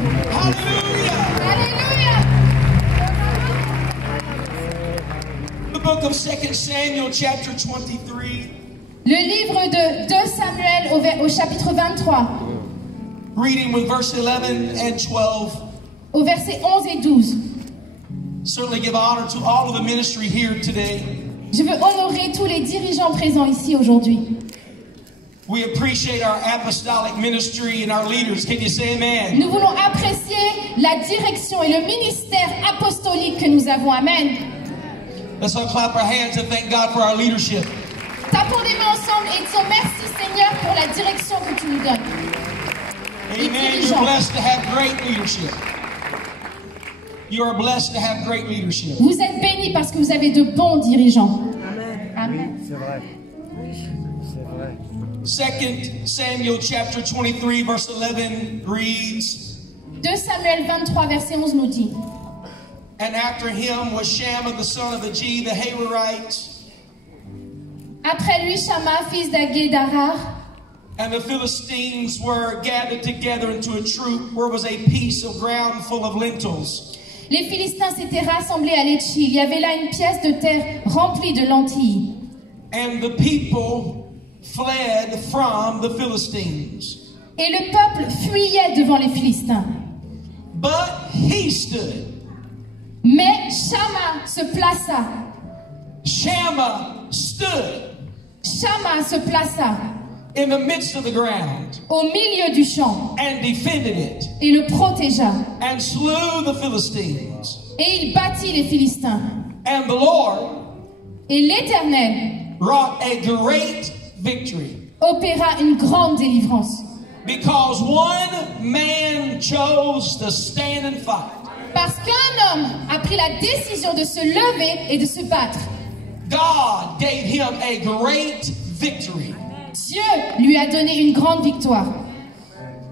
Hallelujah. Alléluia. The book of 2 Samuel, chapter 23. Le livre de 2 Samuel au chapitre 23, Reading with verse 11 and 12. au verset 11 et 12. Certainly give honor to all of the ministry here today. Je veux honorer tous les dirigeants présents ici aujourd'hui. We appreciate our apostolic ministry and our leaders. Can you say amen? Nous voulons apprécier la direction et le ministère apostolique que nous avons. Amen. Let's all clap our hands and thank God for our leadership. Tapons des mains ensemble et disons merci Seigneur pour la direction que tu nous donnes. Amen. You're blessed to have great leadership. You are blessed to have great leadership. Vous êtes bénis parce que vous avez de bons dirigeants. Amen. Amen. C'est vrai. C'est vrai. 2 Samuel chapter 23 verse 11 reads, 2 Samuel 23 verset 11 nous dit: And after him was Shammah the son of Agee the Hararite, Après lui Shama, fils d'Agé-Darar, and the Philistines were gathered together into a troop where was a piece of ground full of lentils. les Philistins s'étaient rassemblés à Léchi. Il y avait là une pièce de terre remplie de lentilles. And the people fled from the Philistines. Et le peuple fuyait devant les Philistins. But he stood. Mais Shama se plaça. Shammah stood Shama se plaça in the midst of the ground au milieu du champ and defended it et le protégea. and slew the Philistines. Et il battit les Philistins. And the Lord Et l'Éternel wrought a great victory opéra une grande délivrance. because one man chose to stand and fight. Parce qu'un homme a pris la décision de se lever et de se battre. God gave him a great victory. Dieu lui a donné une grande victoire.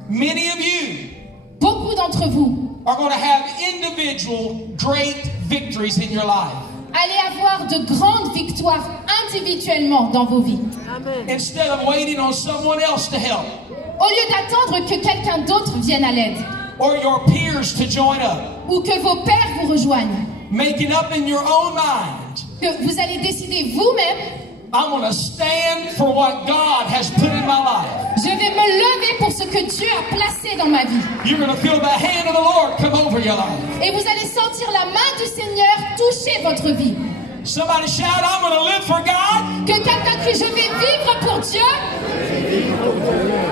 Many of you Beaucoup d'entre vous are going to have individual great victories in your life. allez avoir de grandes victoires individuellement dans vos vies. Amen. Instead of waiting on someone else to help Au lieu d'attendre que quelqu'un d'autre vienne à l'aide or your peers to join up, ou que vos pères vous rejoignent, making up in your own mind, que vous allez décider vous-même, I'm going to stand for what God has put in my life. je vais me lever pour ce que Dieu a placé dans ma vie. You're going to feel the hand of the Lord come over your life. Et vous allez sentir la main du Seigneur toucher votre vie. Somebody shout, I'm going to live for God. Que quelqu'un crie, je vais vivre pour Dieu,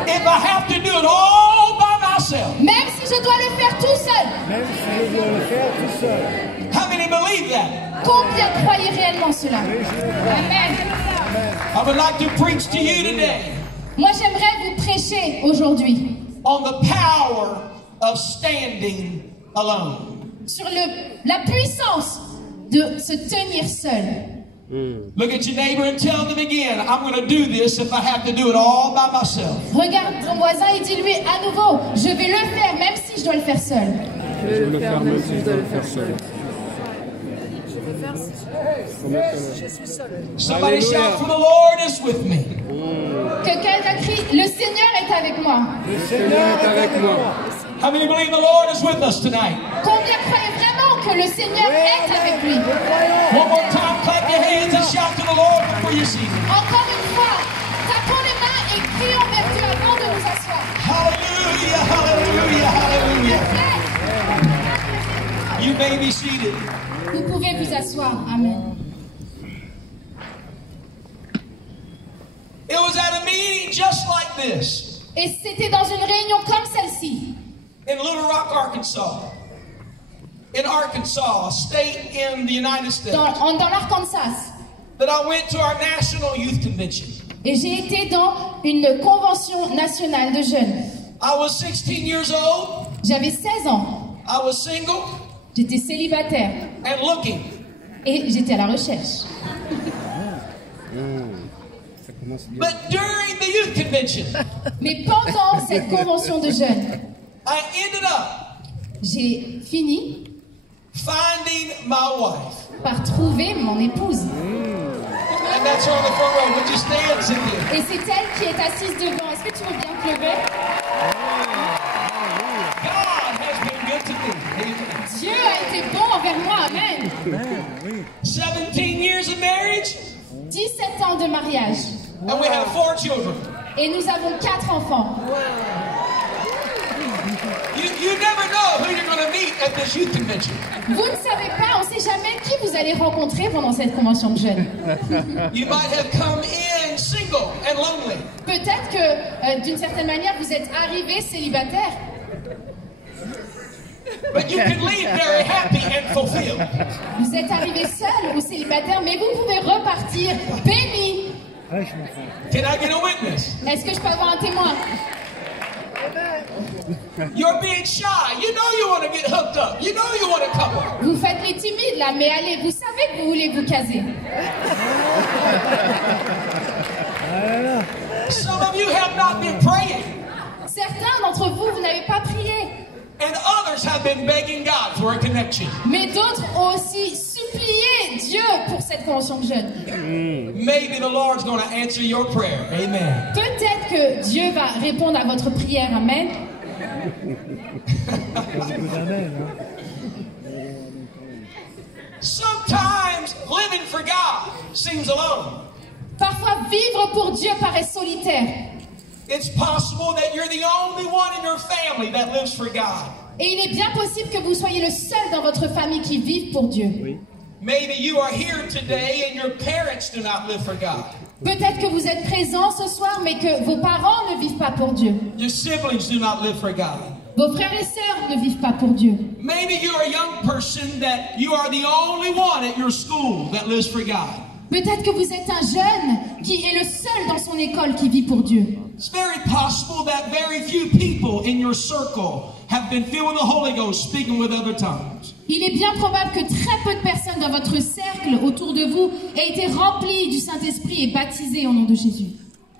If I have to do it all by myself. même si je dois le faire tout seul. Même si je dois le faire tout seul. How many believe that? Combien croyez réellement cela? Amen. I would like to preach to you today Moi, j'aimerais vous prêcher aujourd'hui on the power of standing alone. sur la puissance de se tenir seul. Look at your neighbor and tell them again, I'm going to do this if I have to do it all by myself. Regarde ton voisin et dis-lui à nouveau, je vais le faire même si je dois le faire seul. Je vais le faire même si je dois le faire seul. Je vais faire je suis seul. Somebody shout, for the Lord is with me. Que quelqu'un crie, le Seigneur est avec moi. Le Seigneur est avec moi. How many believe the Lord is with us tonight? Combien croyez vraiment que le Seigneur est avec lui? One more time, clap your hands and shout to the Lord before you see him. Encore une fois, tapons les mains et crions vers Dieu avant de nous asseoir. Hallelujah, hallelujah, hallelujah. You may be seated. Vous pouvez vous asseoir. Amen. It was at a meeting just like this Et c'était dans une réunion comme celle-ci, in Little Rock, Arkansas. In Arkansas, a state in the United States, dans l'Arkansas. that I went to our National Youth Convention. Et j'ai été dans une convention nationale de jeunes. I was 16 years old. J'avais 16 ans. I was single J'étais célibataire. and looking. Et j'étais à la recherche. But during the youth convention, Mais pendant cette convention de jeunes, I ended up j'ai fini finding my wife. par trouver mon épouse. And that's her on the front row. Would you stand, Cynthia? Et c'est elle qui est assise devant. Est-ce que tu veux bien te lever? God has envers moi. Amen. 17 years of marriage, 17 ans de mariage. and we have 4 children. Et nous avons 4 enfants. You never know who you're going to meet at this youth convention. Vous ne savez pas, on ne sait jamais qui vous allez rencontrer pendant cette convention de jeunes. You might have come in single and lonely. Peut-être que, d'une certaine manière, vous êtes arrivé célibataire. But you can leave very happy and fulfilled. Vous êtes arrivé seul ou célibataire, mais vous pouvez repartir béni. Can I get a witness? Est-ce que je peux avoir un témoin? You're being shy. You know you want to get hooked up. You know you want a couple. Vous faites les timides là, mais allez, vous savez que vous voulez vous caser. Some of you have not been praying, Certains d'entre vous, vous n'avez pas prié. and others have been begging God for a connection. Mais d'autres ont aussi supplié Dieu pour cette convention de jeunes. Maybe the Lord's going to answer your prayer. Amen. Peut-être que Dieu va répondre à votre prière. Amen. Sometimes living for God seems alone. Parfois, vivre pour Dieu paraît solitaire. It's possible that you're the only one in your family that lives for God. Et il est bien possible que vous soyez le seul dans votre famille qui vive pour Dieu. Maybe you are here today and your parents do not live for God. Peut-être que vous êtes présent ce soir, mais que vos parents ne vivent pas pour Dieu. Your siblings do not live for God. Vos frères et sœurs ne vivent pas pour Dieu. Maybe you're a young person that you are the only one at your school that lives for God. Peut-être que vous êtes un jeune qui est le seul dans son école qui vit pour Dieu. It's very possible that very few people in your circle have been filled with the Holy Ghost speaking with other tongues. Il est bien probable que très peu de personnes dans votre cercle autour de vous aient été remplies du Saint-Esprit et baptisées au nom de Jésus.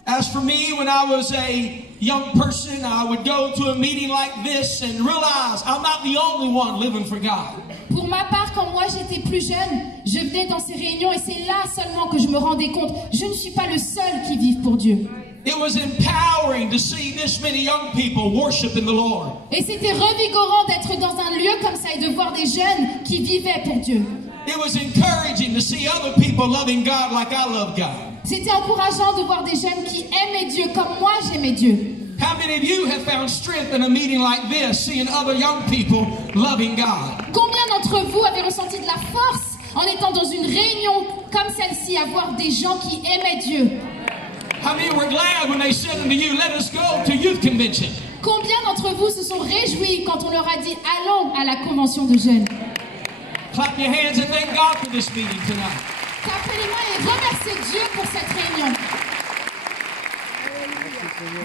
As for me, when I was a young person, I would go to a meeting like this and realize I'm not the only one living for God. Pour ma part, quand moi j'étais plus jeune, je venais dans ces réunions et c'est là seulement que je me rendais compte, je ne suis pas le seul qui vive pour Dieu. It was empowering to see this many young people worshiping the Lord. Et c'était revigorant d'être dans un lieu comme ça et de voir des jeunes qui vivaient pour Dieu. It was encouraging to see other people loving God like I love God. C'était encourageant de voir des jeunes qui aimaient Dieu comme moi j'aimais Dieu. How many of you have found strength in a meeting like this, seeing other young people loving God? Combien d'entre vous avez ressenti de la force en étant dans une réunion comme celle-ci, à voir des gens qui aimaient Dieu? How many were glad when they said unto you, let us go to youth convention? Combien d'entre vous se sont réjouis quand on leur a dit allons à la convention de jeunes? Clap your hands and thank God for this meeting tonight. Tapez les mains et remerciez Dieu pour cette réunion.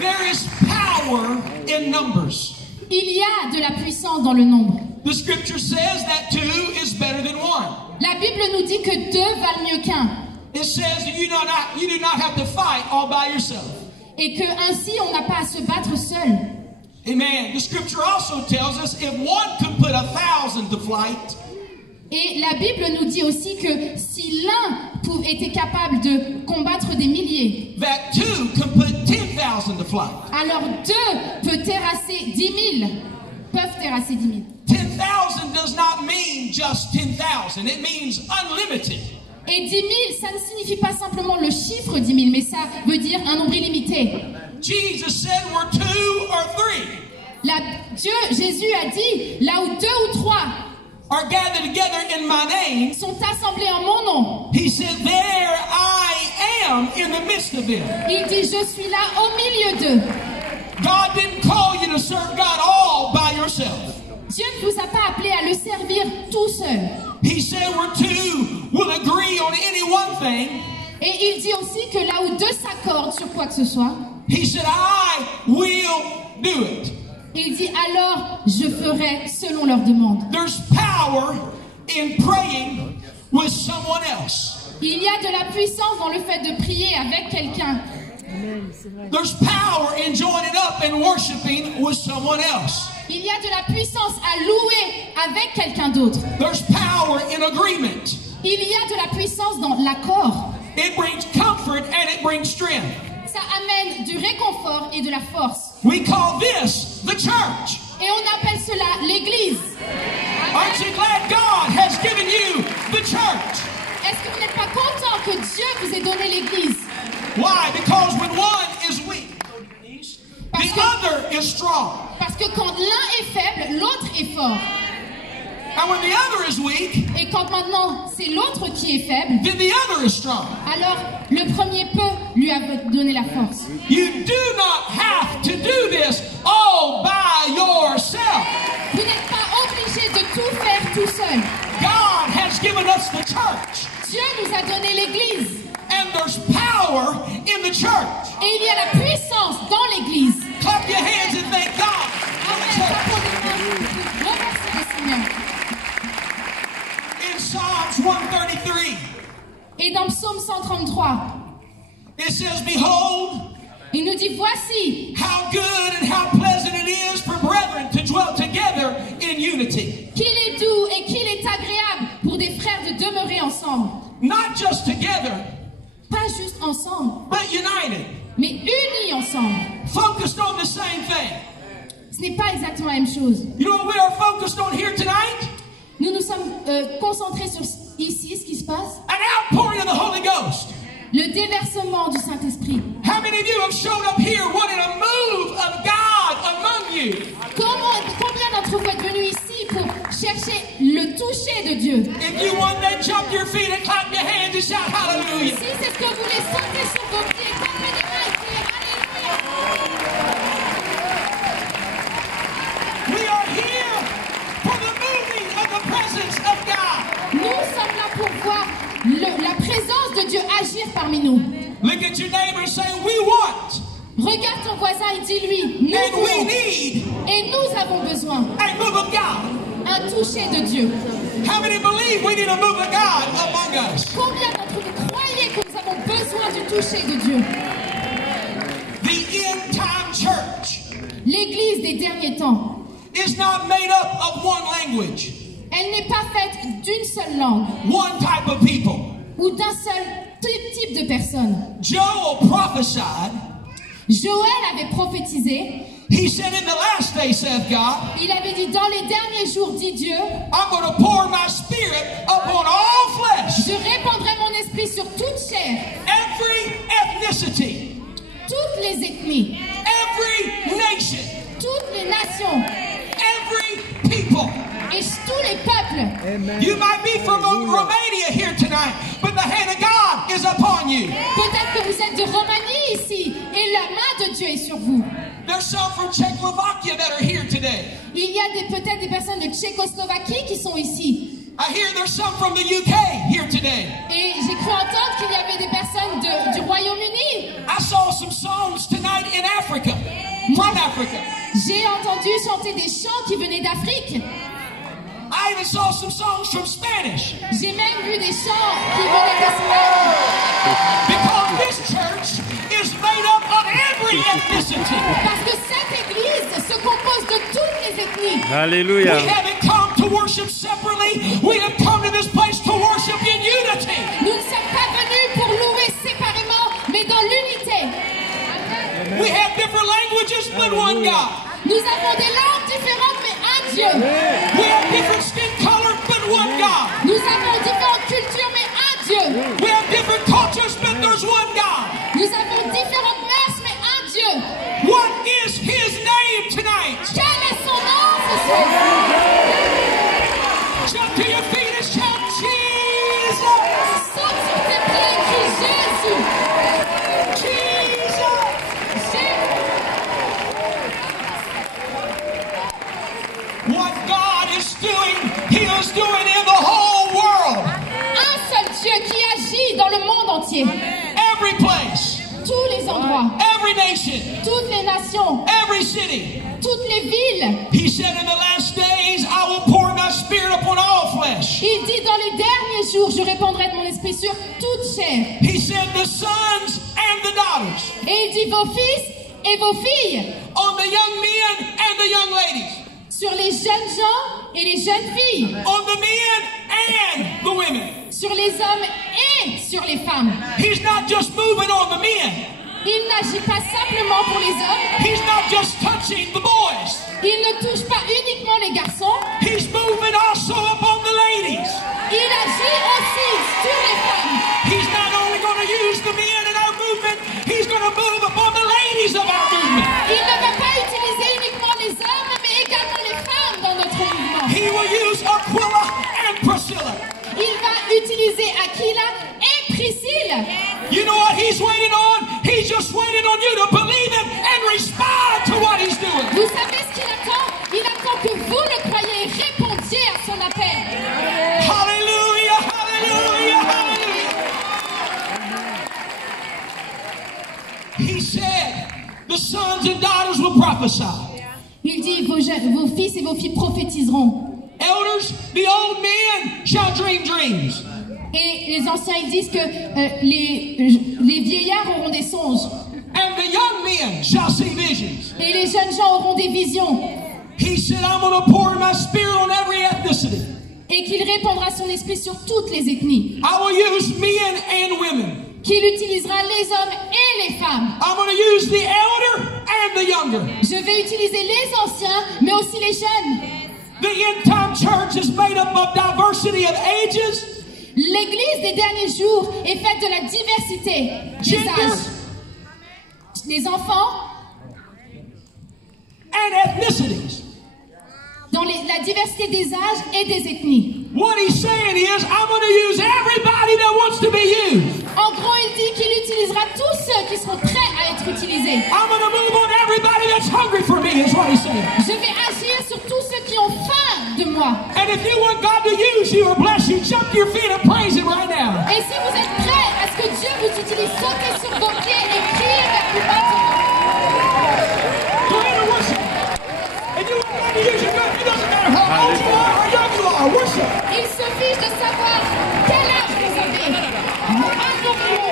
There is power in numbers. Il y a de la puissance dans le nombre. The scripture says that 2 is better than 1. La Bible nous dit que 2 valent mieux qu'un. It says that you do not have to fight all by yourself. Et que ainsi on n'a pas à se battre seul. Amen. The scripture also tells us if one could put 1,000 to flight. Et la Bible nous dit aussi que si l'un était capable de combattre des milliers, that 2 could put 10,000 to flight. alors 2 peut terrasser 10 000. Peuvent terrasser 10 000. 10,000 does not mean just 10,000. It means unlimited. Et 10 000, ça ne signifie pas simplement le chiffre 10 000, mais ça veut dire un nombre illimité. Jesus said we're 2 or 3. Jésus a dit, là où 2 ou 3 are gathered together in my name, sont assemblés en mon nom, he said, there I am in the midst of them. il dit, je suis là au milieu d'eux. God didn't call you to serve God all by yourself. Dieu ne vous a pas appelé à le servir tout seul. He said where 2 will agree on any one thing. Et il dit aussi que là où 2 s'accordent sur quoi que ce soit, he said, I will do it. Il dit alors je ferai selon leur demande. There's power in praying with someone else. Il y a de la puissance dans le fait de prier avec quelqu'un. There's power in joining up and worshiping with someone else. Il y a de la puissance à louer avec quelqu'un d'autre. There's power in agreement. Il y a de la puissance dans l'accord. It brings comfort and it brings strength. Ça amène du réconfort et de la force. We call this the church. Et on appelle cela l'Église. Aren't you glad God has vous ai donné l'Église. Why? Because when one is weak, the other is strong. Parce que quand l'un est faible, l'autre est fort. And when the other is weak, Et quand maintenant c'est l'autre qui est faible, then the other is strong. alors le premier peut lui donner la force. You do not have to do this all by yourself. Vous n'êtes pas obligé de tout faire tout seul. God has given us the church. Dieu nous a donné l'Église. And there's power in the church. Et il y a la puissance dans l'Église. Clap your hands and thank God for the church. Remerciez le Seigneur. In Psalms 133, Et dans Psaume 133, it says, Behold, il nous dit, voici how good and how pleasant it is for brethren to dwell together in unity. qu'il est doux et qu'il est agréable pour des frères de demeurer ensemble. Not just together, Pas juste ensemble, but united. mais unis ensemble. Focused on the same thing. Ce n'est pas exactement la même chose. You know what we are focused on here tonight? Nous nous sommes concentrés sur ici, ce qui se passe. An outpouring of the Holy Ghost. Le déversement du Saint-Esprit. How many of you have shown up here wanting a move of God among you? Combien d'entre vous êtes venus ici pour chercher le toucher de Dieu? If you want that, jump your feet and clap your hands and shout hallelujah. Si c'est ce que vous voulez, sautez sur vos pieds, tapez des mains et criez Alléluia. We are here for the moving of the presence of God. Nous sommes là pour voir la présence de Dieu agir parmi nous. Look at your neighbor and say, we want Regarde ton voisin et dis-lui, nous and we voulons need et nous avons besoin a move of God. un toucher de Dieu. How many believe we need a move of God among us? Combien d'entre vous croyez que nous avons besoin du toucher de Dieu? The end time church L'Église des derniers temps, is not made up of one language, elle n'est pas faite d'une seule langue one type of people. ou d'un seul type de personne. Joel prophesied. Joël avait prophétisé. He said, in the last day, saith God, Il avait dit, dans les derniers jours, dit Dieu, I'm going to pour my spirit upon all flesh. je répandrai mon esprit sur toute chair, Every ethnicity, toutes les ethnies, every nation, toutes les nations every people. et tous les peuples. You might be from Romania here tonight, but the hand of God is upon you. Peut-être que vous êtes de Roumanie ici et la main de Dieu est sur vous. There's some from Czechoslovakia that are here today. Il y a peut-être des personnes de Tchécoslovaquie qui sont ici. I hear there's some from the UK here today. Et j'ai cru entendre qu'il y avait des personnes du Royaume-Uni. I saw some songs tonight in Africa, from Africa. J'ai entendu chanter des chants qui venaient d'Afrique. I even saw some songs from Spanish. J'ai même vu des chants qui venaient d'Espagne. Because this church is made up of every ethnicity. Parce que cette église se compose de toutes les ethnies. Alléluia. We haven't come to worship separately. We have come to this place to worship in unity. Nous ne sommes pas venus pour louer séparément, mais dans l'unité. We have different languages, but one God. Nous avons des langues différentes, mais un Dieu. We have different skin color, but one God. Nous avons différentes cultures, mais un Dieu. We have different cultures, but there's one God. Nous avons différentes mœurs, mais un Dieu. What is His name tonight? Quel est son nom ce soir? Jump to your feet and shout, Jesus! Saute sur tes pieds et crie Jésus. Jesus! What God is doing, He is doing in the whole world. Un seul Dieu qui agit dans le monde entier. Every place, Tous les endroits, every nation, toutes les nations, every city. toutes les villes. He said, in the last days, I will pour my spirit upon all flesh. Il dit dans les derniers jours, je répandrai de mon esprit sur toute chair. He said, the sons and the daughters, Et il dit vos fils et vos filles, on the young men and the young ladies, sur les jeunes gens et les jeunes filles, on the men and the women. sur les hommes et sur les femmes. He's not just moving on the men. Il n'agit pas simplement pour les hommes, He's not just touching the boys. il ne touche pas uniquement les garçons, He's moving also upon the ladies. il agit aussi sur les femmes. He's not only going to He will use Aquila and Priscilla. Il va utiliser Aquila et Priscille. You know what he's waiting on? He's just waiting on you to believe him and respond to what he's doing. Vous savez ce qu'il attend? Il attend que vous le croyez et répondiez à son appel. Hallelujah, hallelujah, hallelujah. He said, the sons and daughters will prophesy. Il dit, vos fils et vos filles prophétiseront. Elders, the old men shall dream dreams. Et les anciens, ils disent que les vieillards auront des songes. And the young men shall see visions. Et les jeunes gens auront des visions. He said, I'm going to pour my spirit on every ethnicity. Et qu'il répandra son esprit sur toutes les ethnies. I will use men and women. Qu'il utilisera les hommes et les femmes. I'm going to use the elder and the younger. Je vais utiliser les anciens, mais aussi les jeunes. The end-time church is made up of diversity of ages, L'église des derniers jours est faite de la diversité des gender, âges. Les enfants, and ethnicities. dans la diversité des âges et des ethnies. What he's saying is, I'm going to use everybody that wants to be used. En gros, il dit qu'il utilisera tous ceux qui seront prêts à être utilisés. I'm going to move on everybody that's hungry for me, is what he's saying. Je vais agir sur tous ceux qui ont faim de moi. And if you want God to use you or bless you, jump to your feet and praise him right now. Et si vous êtes prêts à ce que Dieu vous utilise, sautez sur vos pieds et criez la plus haute. Go ahead and worship. If you want God to use you, it doesn't matter how old you are or young you are. Worship. Il se fiche de savoir quel âge vous avez. Adorez-le.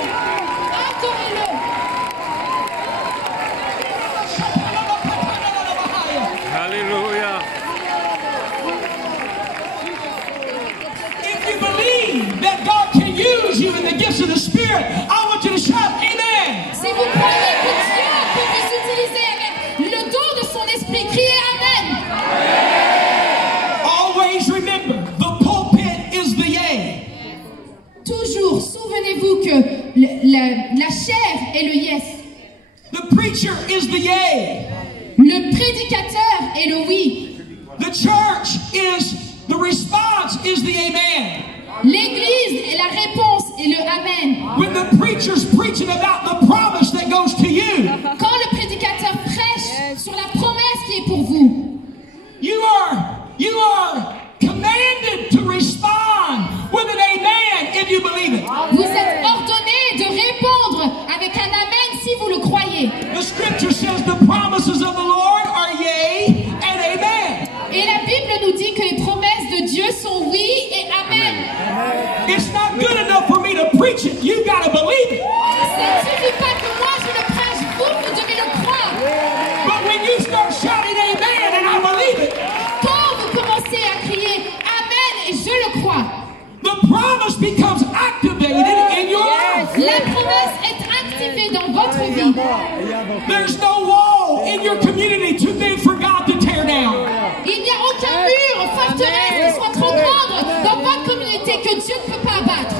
Adorez-le. Hallelujah. If you believe that God can use you in the gifts of the Spirit, I want you to shout, Amen. Si vous croyez que Dieu peut vous utiliser avec le don de son esprit, criez Amen. Always remember, the pulpit is the yay. Toujours, souvenez-vous que la chair est le yes. The preacher is the yay. Le prédicateur est le oui. The church is, the response is the amen. L'église est la réponse et le amen. When the preacher's preaching about the promise that goes to you, Quand le prédicateur prêche sur la promesse qui est pour vous, you are commanded to respond with an amen if you believe it. vous êtes ordonné de répondre avec un amen si vous le croyez. The scripture says the promises of the Lord are yea and amen. Et la Bible nous dit que les promesses de Dieu sont oui et amen. It's not good enough for me to preach it. You got to believe it. Ça ne suffit pas que moi je le prêche, vous devez le croire. But when you start shouting amen and I believe it, Quand vous commencez à crier amen et je le crois, the promise becomes activated in your life. la promesse est activée dans votre vie. There's no wall in your community too big for God to tear down. Il n'y a aucun mur, forteresse qui soit trop grande dans votre communauté que Dieu ne peut pas abattre.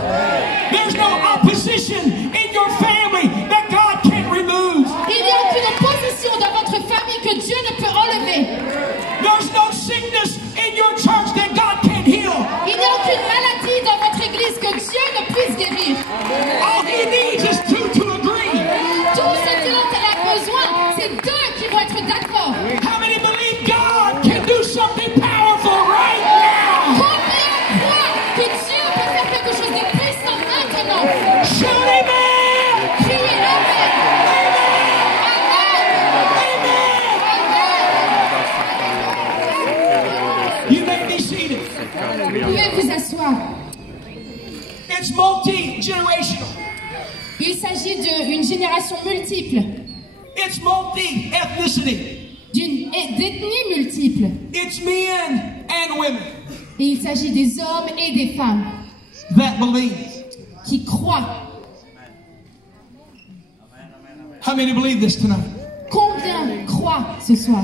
There's no opposition in your family that God can't remove. Il n'y a aucune opposition dans votre famille que Dieu ne peut enlever. There's no sickness in your church that God can't heal. Il n'y a aucune maladie dans votre église que Dieu ne puisse guérir. All he needs is two to agree. Tout ce dont elle a besoin, c'est deux qui vont être d'accord. How many believe God can do something powerful right now? Combien croient que Dieu peut faire quelque chose de puissant maintenant? Shout amen! Criez amen. Amen! You may be seated. Vous pouvez vous asseoir. It's multi-generational. Il s'agit d'une génération multiple, It's multi-ethnicity. d'ethnies multiples. It's men and women Et il s'agit des hommes et des femmes that believe. qui croient. How many believe this tonight? Combien croient ce soir?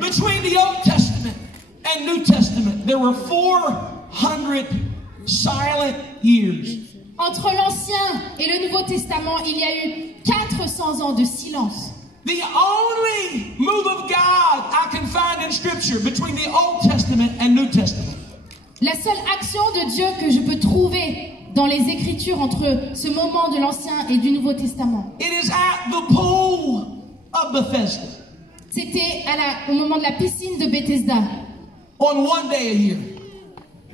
Between the Old Testament and New Testament, there were 400 silent years. Entre l'Ancien et le Nouveau Testament, il y a eu 400 ans de silence. The only move of God I can find in Scripture between the Old Testament and New Testament. La seule action de Dieu que je peux trouver dans les Écritures entre ce moment de l'Ancien et du Nouveau Testament, It is at the pool of Bethesda c'était au moment de la piscine de Bethesda, on one day a year.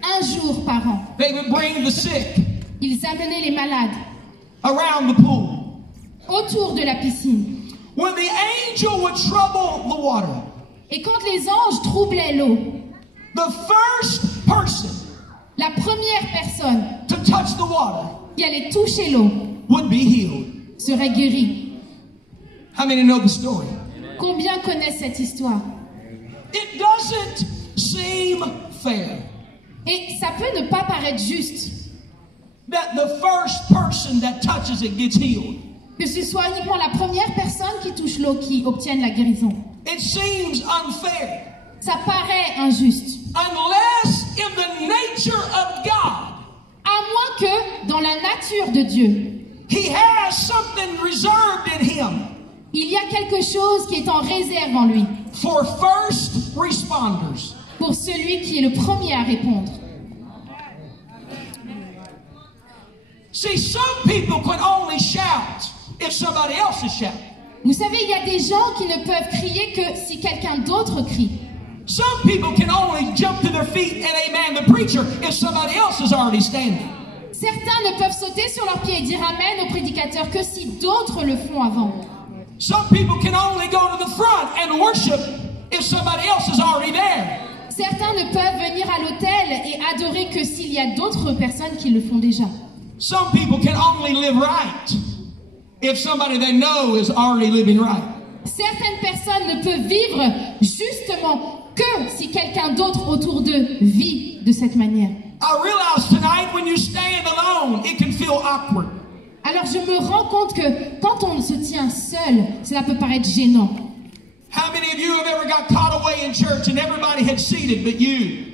un jour par an. They would bring the sick Ils amenaient les malades around the pool. autour de la piscine. When the angel would trouble the water, Et quand les anges troublaient l'eau, the first person la première personne to touch the water qui allait toucher l'eau would be healed. serait guérie. How many know the story? Combien connaissent cette histoire? It doesn't seem fair Et ça peut ne pas paraître juste that the first person that touches it gets healed. que ce soit uniquement la première personne qui touche l'eau qui obtienne la guérison. It seems unfair Ça paraît injuste. unless in the nature of God, À moins que, dans la nature de Dieu, He has something reserved in Him il y a quelque chose qui est en réserve en lui for first responders. pour celui qui est le premier à répondre. See, some people can only shout if somebody else is shouting. Vous savez, il y a des gens qui ne peuvent crier que si quelqu'un d'autre crie. Some people can only jump to their feet and amen the preacher if somebody else is already standing. Certains ne peuvent sauter sur leurs pieds et dire amen au prédicateur que si d'autres le font avant. Some people can only go to the front and worship if somebody else is already there. Certains ne peuvent venir à l'autel et adorer que s'il y a d'autres personnes qui le font déjà. Some people can only live right if somebody they know is already living right. Certaines personnes ne peuvent vivre justement que si quelqu'un d'autre autour d'eux vit de cette manière. I realize tonight when you stand alone, it can feel awkward. Alors je me rends compte que quand on se tient seul, cela peut paraître gênant. How many of you have ever got caught away in church and everybody had seated but you?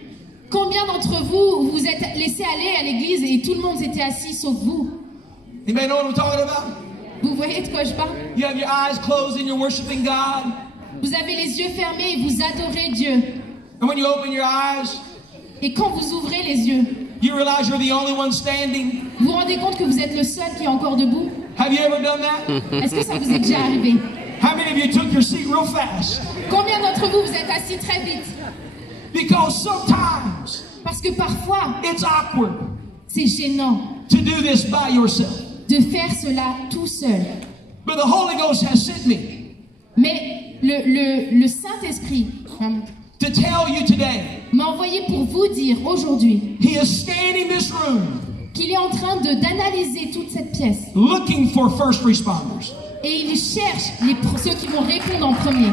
Combien d'entre vous vous êtes laissés aller à l'église et tout le monde était assis sauf vous? Anybody know what I'm talking about? Vous voyez de quoi je parle? You have your eyes closed and you're worshiping God. Vous avez les yeux fermés et vous adorez Dieu. And when you open your eyes, Et quand vous ouvrez les yeux, you realize you're the only one standing. vous vous rendez compte que vous êtes le seul qui est encore debout? Have you ever done that? Est-ce que ça vous est déjà arrivé? How many of you took your seat real fast? Combien d'entre vous vous êtes assis très vite? Because sometimes Parce que parfois, it's awkward c'est gênant to do this by yourself. de faire cela tout seul. But the Holy Ghost has sent me Mais le Saint-Esprit to tell you today, m'a envoyé pour vous dire aujourd'hui He is scanning this room qu'il est en train d'analyser toute cette pièce. looking for first responders. Et il cherche ceux qui vont répondre en premier.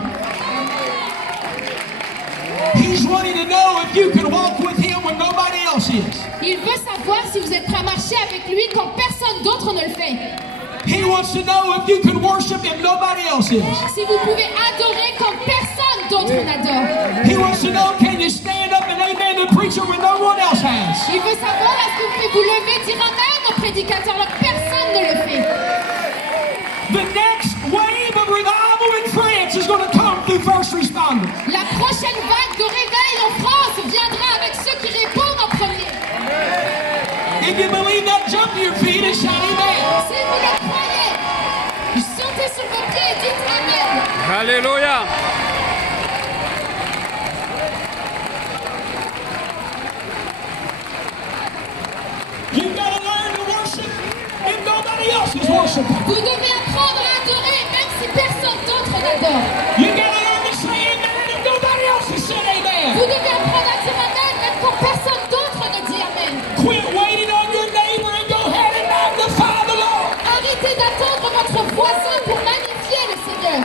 He's wanting to know if you can walk with Him when nobody else is. Il veut savoir si vous êtes prêt à marcher avec lui quand personne d'autre ne le fait. He wants to know if you can worship if nobody else is. Si vous pouvez adorer quand personne d'autre n'adore. He wants to know, can you stand up and amen the preacher when no one else has? Il veut savoir est-ce que vous pouvez vous lever dire amen au prédicateur alors que personne ne le fait. The next wave of revival in France is going to come through first responders. La prochaine vague de réveil en France viendra avec ceux qui répondent en premier. If you believe that, jump to your feet and shout amen. Si vous le croyez, sautez sur vos pieds et dites amen. Alléluia. You've got to learn to worship if nobody else is worshiping. Vous devez apprendre à adorer même si personne d'autre n'adore. You got to learn to say amen if nobody else has said amen. Vous devez apprendre à dire amen même quand personne d'autre ne dit amen. Quit waiting on your neighbor and go ahead and magnify the Lord. Arrêtez d'attendre votre voisin pour magnifier le Seigneur.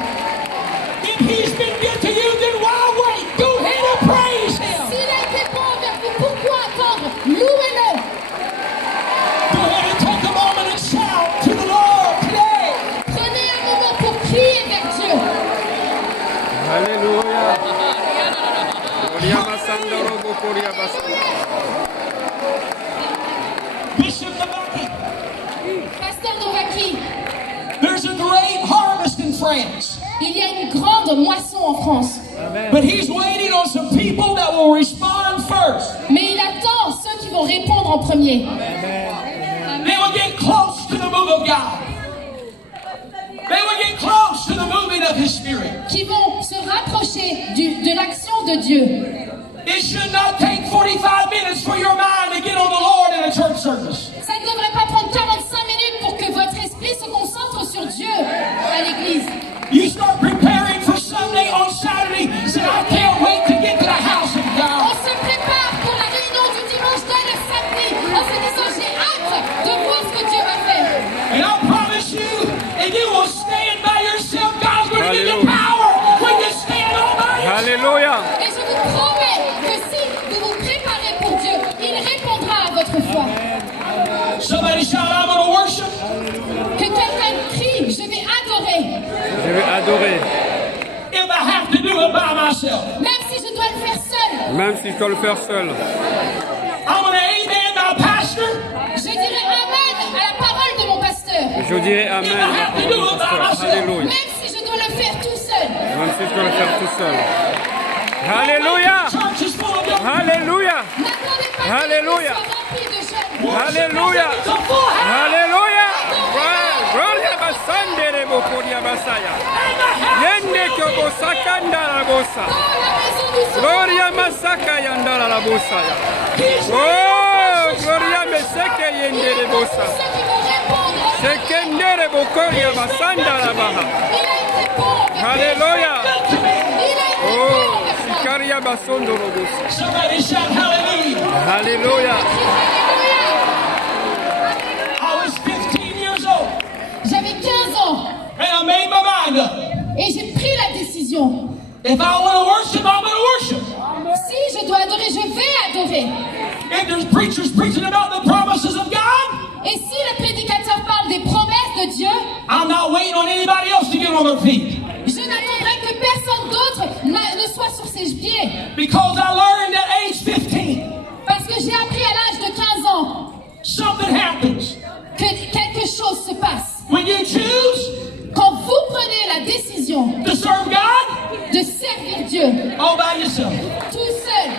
If He's been good to you, then why wait? Go ahead and praise Him. S'il a été bon envers vous, pourquoi attendre? Louez-le. Go ahead and take a moment and shout to the Lord today. Prenez un moment pour crier vers Dieu. Alléluia. Gloria basando robo gloria basando. Bishop Nabaki, Pasteur Novaki, there's a great harvest in France. Il y a une grande moisson en France. But he's waiting on some people that will respond first. Mais il attend ceux qui vont répondre en premier. They will get close to the move of God. They will get close to the moving of His Spirit. Qui vont se rapprocher de l'action de Dieu. It should not take 45 minutes for your mind to get on the Lord in a church service. Ça ne devrait pas prendre 45 minutes pour que votre esprit se concentre sur Dieu à l'église. You start preparing for Sunday on Saturday. Say, I can't wait to get to the house of On God. se prépare pour la réunion du dimanche dès le samedi en se disant j'ai hâte de voir ce que Dieu va faire. And I promise you, if you will stand by yourself, God's going to give you power when you stand all by yourself. Alléluia. Et je vous promets que si vous vous préparez pour Dieu, il répondra à votre foi. Somebody shout, I'm going to worship. Que quelqu'un crie, je vais adorer. Je vais adorer. If I have to do it by myself. Même si je dois le faire seul. Même si je dois le faire seul. I'm going to amen my pastor. Je dirai Amen à la parole de mon pasteur. Je dirai Amen à la parole du pasteur. Alléluia. Même si je dois le faire tout seul. Même si je dois le faire tout seul. Alléluia. Church is full of young people. Alléluia. N'attendez pas que Alléluia. l'église soit remplie de jeunes. Alléluia. It's a full house. Alléluia. Gloria basandere bokoria basaya. Yende kyobo sakanda la bosa. Dans la maison du Seigneur. Gloria masaka yandala la bosa. Oh, Gloria meseke yendere bosa. Ceux qui vont répondre. Sekendere bokoria basanda la baha. Il a été bon avec moi. Alléluia. Il a été Oh, bon avec moi. sikaria basondo la bosa. Somebody shout hallelujah. Alléluia. Alléluia. I was 15 years old J'avais 15 ans and I made my mind up. et j'ai pris la décision. If I want to worship, I'm going to worship. Si je dois adorer, je vais adorer. If there's preachers preaching about the promises of God, Et si le prédicateur parle des promesses de Dieu, I'm not waiting on anybody else to get on their feet. je n'attendrai que personne d'autre ne soit sur ses pieds. Because I learned at age 15, Parce que j'ai appris à l'âge de 15 ans something happens. que quelque chose se passe. When you choose Quand vous prenez la décision to serve God de servir Dieu all by yourself. tout seul,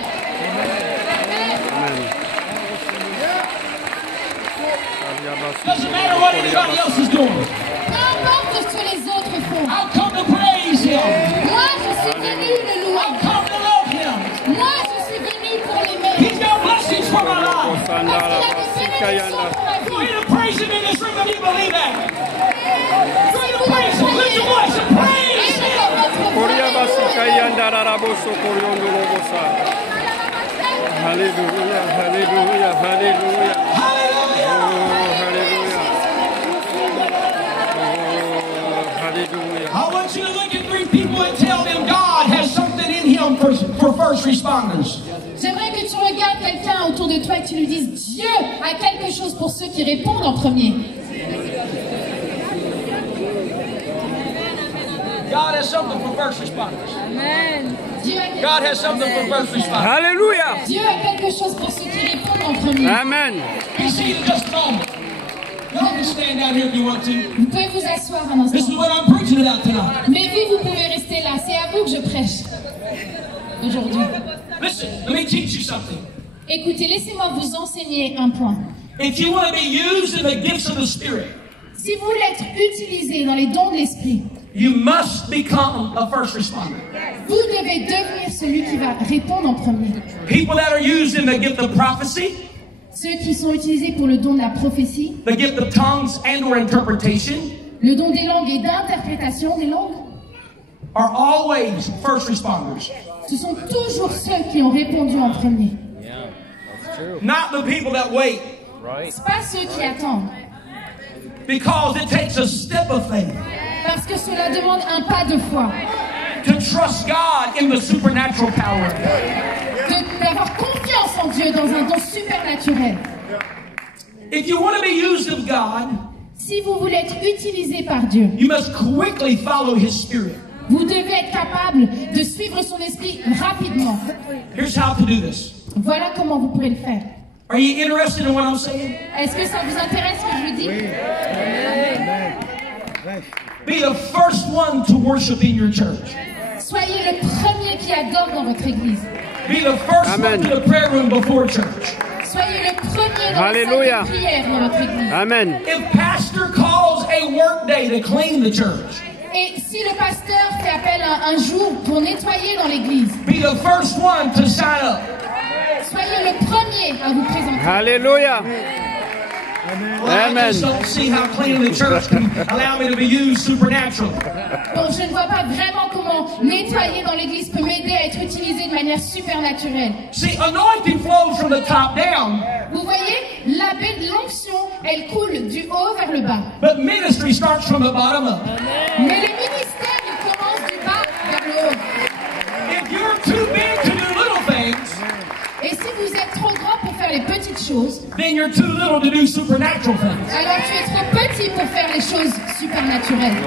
Doesn't matter what anybody else is doing. peu importe ce que les autres font. I've come to praise Him. Moi, je suis venu le louer. I've come to love Him. Moi, je suis venu pour l'aimer. He's got blessings for my life. Parce qu'il a des bénédictions pour ma Go vie. ahead and praise Him in this room if you believe that. Go ahead and praise Him. Lift your voice and praise Him. Koria basika yandala la boso koriondo la bosa. Alléluia. Alléluia. Alléluia. Hallelujah. Oh, Alléluia. Oh, Alléluia. I want you to look at 3 people and tell them God has something in Him for first responders. J'aimerais que tu regardes quelqu'un autour de toi et que tu lui dises Dieu a quelque chose pour ceux qui répondent en premier. God has something for first responders. Dieu a quelque, God has something for first responders. Alléluia. Dieu a quelque chose pour ceux qui répondent en premier. Amen. Be seated just a moment. Y'all can stand down here if you want to. Vous pouvez vous asseoir un This is instant. what I'm preaching about tonight. Mais vous, vous pouvez rester là. C'est à vous que je prêche aujourd'hui. Listen, let me teach you something. Écoutez, laissez-moi vous enseigner un point. If you want to be used in the gifts of the Spirit, Si vous voulez être utilisé dans les dons de l'esprit, you must become a first responder. vous devez devenir celui qui va répondre en premier. People that are used in the gift of prophecy, Ceux qui sont utilisés pour le don de la prophétie, the gift of tongues and or interpretation, le don des langues et d'interprétation des langues, are always first responders. ce sont toujours ceux qui ont répondu en premier. Not the people that wait. C'est pas ceux qui attendent. Because it takes a step of faith Parce que cela demande un pas de foi. to trust God in the supernatural power of God. D'avoir confiance en Dieu dans un don supernaturel. If you want to be used of God, Si vous voulez être utilisé par Dieu, you must quickly follow His Spirit. vous devez être capable de suivre son esprit rapidement. Here's how to do this. Voilà comment vous pourrez le faire. Are you interested in what I'm saying? Est-ce que ça vous intéresse ce que je vous dis? Be the first one to worship in your church. Soyez le premier qui adore dans votre église. Be the first Amen. one to the prayer room before church. Soyez le premier dans la Alléluia. salle de prière dans votre église. Amen. If pastor calls a work day to clean the church, Et si le pasteur fait appel à un jour pour nettoyer dans l'église, be the first one to sign up. soyez le premier à vous présenter. Alléluia. Well, I Amen. just don't see how cleaning the church can allow me to be used supernaturally. Donc je ne vois pas vraiment comment nettoyer dans l'église peut m'aider à être utilisé de manière supernaturelle. See, anointing flows from the top down, Vous voyez, l'onction, elle coule du haut vers le bas. but ministry starts from the bottom up. Mais le ministère, il commence du bas vers le haut. If you're too big to do little things, Et si vous êtes trop grand pour faire les petites choses, then you're too little to do supernatural things. alors tu es trop petit pour faire les choses supernaturelles.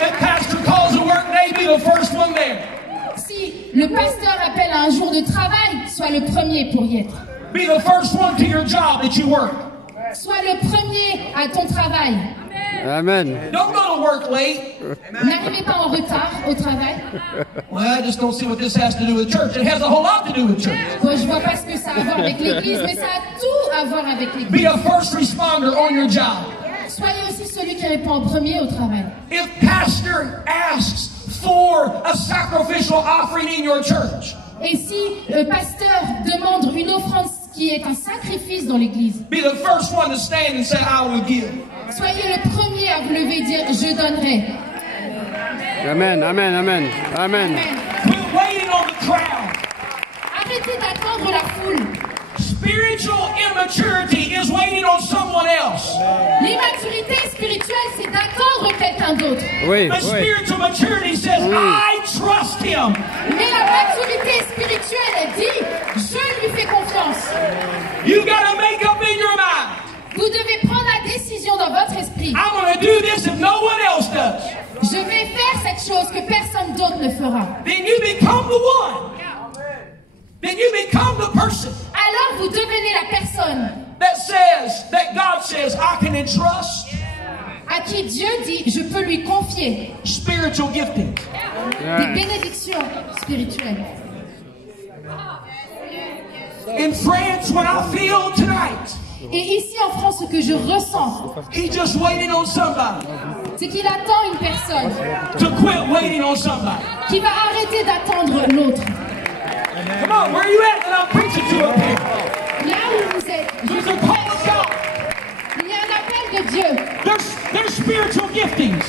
If pastor calls a work day, be the first one there. Si le pasteur appelle à un jour de travail, sois le premier pour y être. Be the first one to your job that you work. Sois le premier à ton travail. Amen. Don't go to work late. N'arrivez pas en retard au travail. Well, I just don't see what this has to do with church. It has a whole lot to do with church. Bon, je vois pas ce que ça a à voir avec l'église, mais ça a tout à voir avec Be l'église. a first responder on your job. Soyez aussi celui qui répond en premier au travail. If pastor asks for a sacrificial offering in your church, Et si le pasteur demande une offrande qui est un sacrifice dans l'église, be the first one to stand and say, I will give. soyez le premier à vous lever et dire je donnerai. Amen. Amen. Amen. Amen. Amen. Quit waiting on the crowd. Arrêtez d'attendre la foule. Spiritual immaturity is waiting on someone else. L'immaturité spirituelle, c'est d'attendre quelqu'un d'autre. Oui, The oui. spiritual maturity says, I trust him. Mais la maturité spirituelle, elle dit je lui fais confiance. You got to make up in your mind. Vous devez prendre la décision dans votre esprit. I'm going to do this if no one else does. Je vais faire cette chose que personne d'autre ne fera. Then you become the one. Then you become the person Alors vous devenez la personne that God says, I can entrust à qui Dieu dit je peux lui confier spiritual gifting. des bénédictions spirituelles. In France, what I feel tonight, Et ici en France, ce que je ressens, he's just waiting on somebody c'est qu'il attend une personne to quit waiting on somebody. qui va arrêter d'attendre l'autre. Come on, where are you at that I'm preaching to up here? Là où vous êtes, There's a call of God. il y a un appel de Dieu. There's spiritual giftings.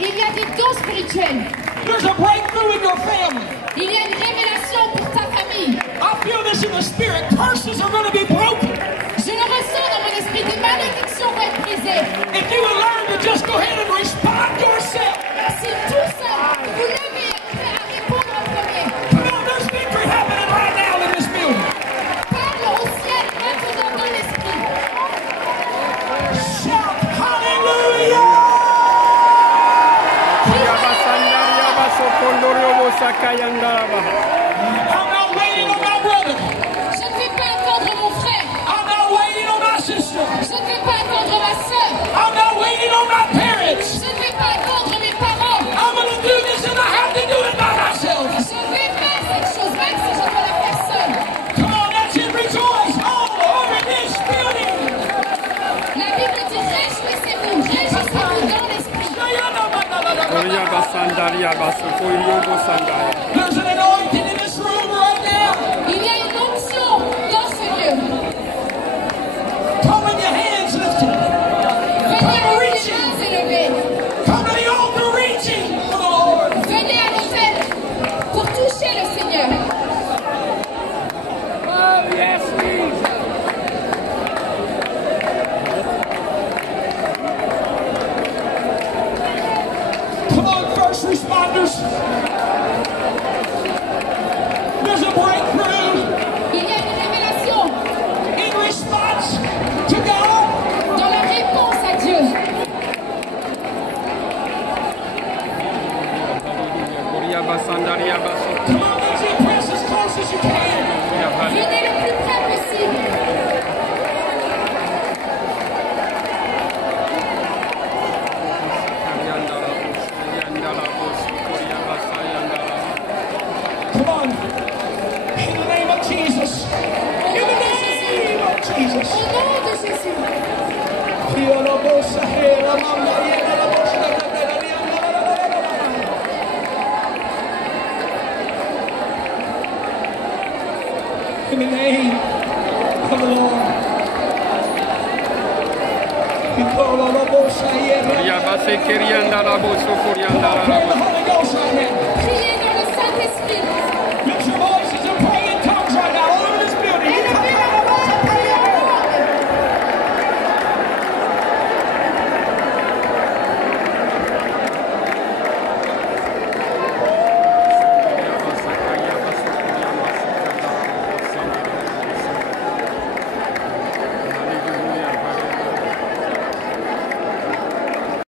Il y a des dons spirituels. There's a breakthrough in your family. Il y a une révélation pour ta famille. I feel this in the spirit. Curses are going to be broken. Je le ressens dans mon esprit. Des malédictions vont être brisées. If you would learn to just go ahead and respond yourself. Si tout seul, vous vous levez et prêt à répondre en premier. Come on, there's victory happening right now in this building. Parle au ciel maintenant dans l'esprit. Shout hallelujah! Yabasandaria basokondorio bosakayandarabaha. I'm not waiting on my brother. Je ne vais pas attendre mon frère. I'm not waiting on my sister. Je ne vais pas attendre ma sœur. I'm not waiting on my parents. Je ne vais pas attendre mes parents. I'm going to do this and I have to do it by myself. Je vais faire cette chose, même si je dois la faire seule. Come on, that's it. Rejoice all over this building. La Bible dit réjouissez-vous dans l'esprit. Yabasandaria basokondorio bosandaya. There's an anointing in this room right now. Il y a une onction dans ce lieu. Come with your hands lifted. Venez avec les mains élevées. Come to the altar reaching for the Lord. Venez à l'autel pour toucher le Seigneur. Oh, yes, please. Come on, first responders. There's a breakthrough Il y a une révélation in response to God. dans la réponse à Dieu. Yabasandaria basokondorio. Come on, let's press as close as you can. Venez le plus près possible. In the name of the Lord. Koria base kerianda la boso korianda la Pray in the Holy Ghost right now.